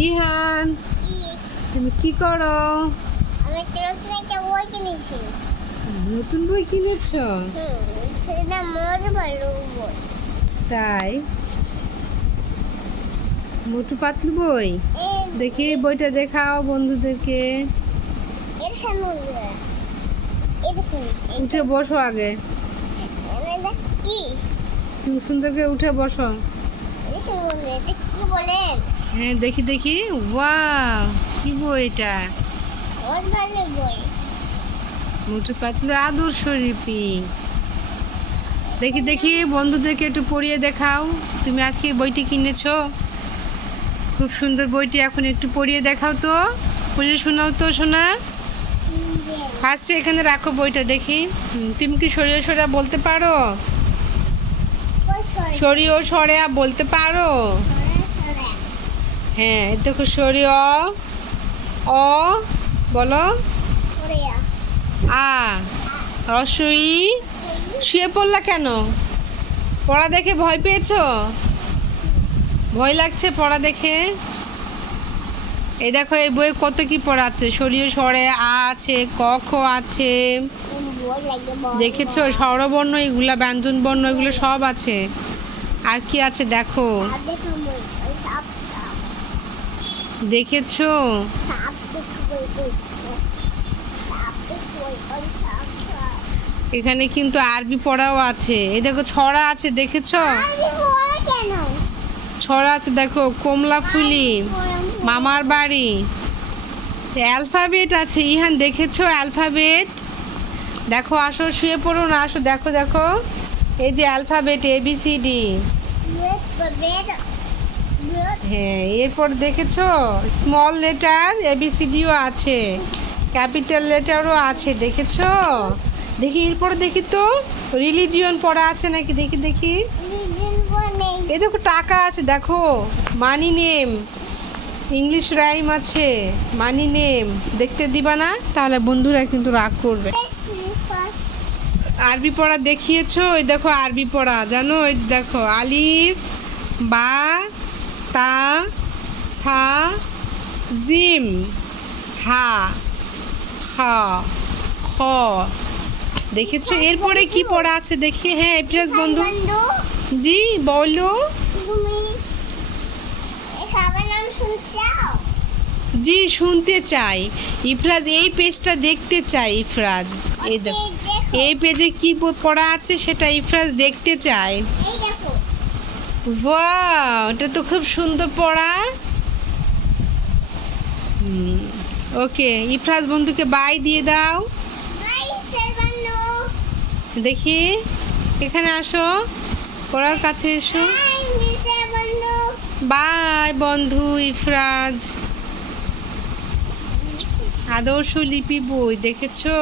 ইহান, তুমি কি করো? আমি নতুন একটা বই কিনেছি। নতুন বই কিনেছো? সেটা মোটু পাতলু বই। তাই? মোটু পাতলু বই? দেখি বইটা দেখাও বন্ধুদেরকে। উঠে বসো আগে। কি তুমি সুন্দর করে উঠে বসো। কি বলেন? হ্যাঁ দেখি দেখি। ওয়াও, কি বই এটা? বই। মোটু পাতলু আদর্শ লিপি। দেখি দেখি বন্ধুদেরকে একটু পড়িয়ে দেখাও। তুমি আজকে বইটি কিনেছো, খুব সুন্দর বইটি। এখন একটু পড়িয়ে দেখাও তো, পড়িয়ে শোনাও তো শোনা। ফার্স্টে এখানে রাখো বইটা দেখি। তুমি কি সরিয়ে সরিয়া বলতে পারো? সরিয়ে সরিয়া বলতে পারো? হ্যাঁ দেখো, সরিয়ে অ বলো। আ রসই। শুয়ে পড়লা কেন? পড়া দেখে ভয় পেয়েছো? ভয় লাগছে পড়া দেখে? এই দেখো, এই বইয়ে কত কি পড়া আছে। সরিয়ে সরে আ আছে, ক খ আছে, দেখেছো? স্বরবর্ণ, এগুলা ব্যঞ্জন বর্ণ, এগুলো সব আছে। আর কি আছে দেখো, দেখেছো? এখানে কিন্তু আরবি পড়াও আছে। এই দেখো ছড়া আছে, দেখেছো? ছড়া আছে দেখো, কমলা ফুলি, মামার বাড়ি। অ্যালফাবেট আছে ইহান, দেখেছো? অ্যালফাবেট দেখো। আসো, শুয়ে পড়ো না, আসো দেখো দেখো। এই যে অ্যালফাবেট ABCD। হ্যাঁ, এরপর দেখেছো স্মল লেটার ABCDও আছে, ক্যাপিটাল লেটারও আছে, দেখেছো? দেখি এরপর দেখি তো রিলিজিয়ন পড়া আছে নাকি, দেখি দেখি। এই দেখো টাকা আছে, দেখো মানি নেম, ইংলিশ রাইম আছে, মানি নেম। দেখতে দিবা না? তাহলে বন্ধুরা কিন্তু রাগ করবে। আরবি পড়া দেখিয়েছো? ওই দেখো আরবি পড়া, জানো? এই যে দেখো, আলিফ, বা, তা, সা, জিম, হা, খা, খ। দেখেছো? এরপরে কি পড়া আছে দেখি। হ্যাঁ ইফরাজ বন্ধু, জি বলো। জি শুনতে চাই ইফরাজ, এই পেজটা দেখতে চাই ইফরাজ। এই দেখো, এই পেজে কি পড়া আছে সেটা ইফরাজ দেখতে চাই। ওয়াও, এটা তো খুব সুন্দর পড়া। ওকে, ইফরাজ বন্ধুকে বাই দিয়ে দাও। দেখি এখানে আসো, পড়ার কাছে এসো। বাই বন্ধু ইফরাজ। আদর্শ লিপি বই দেখেছো?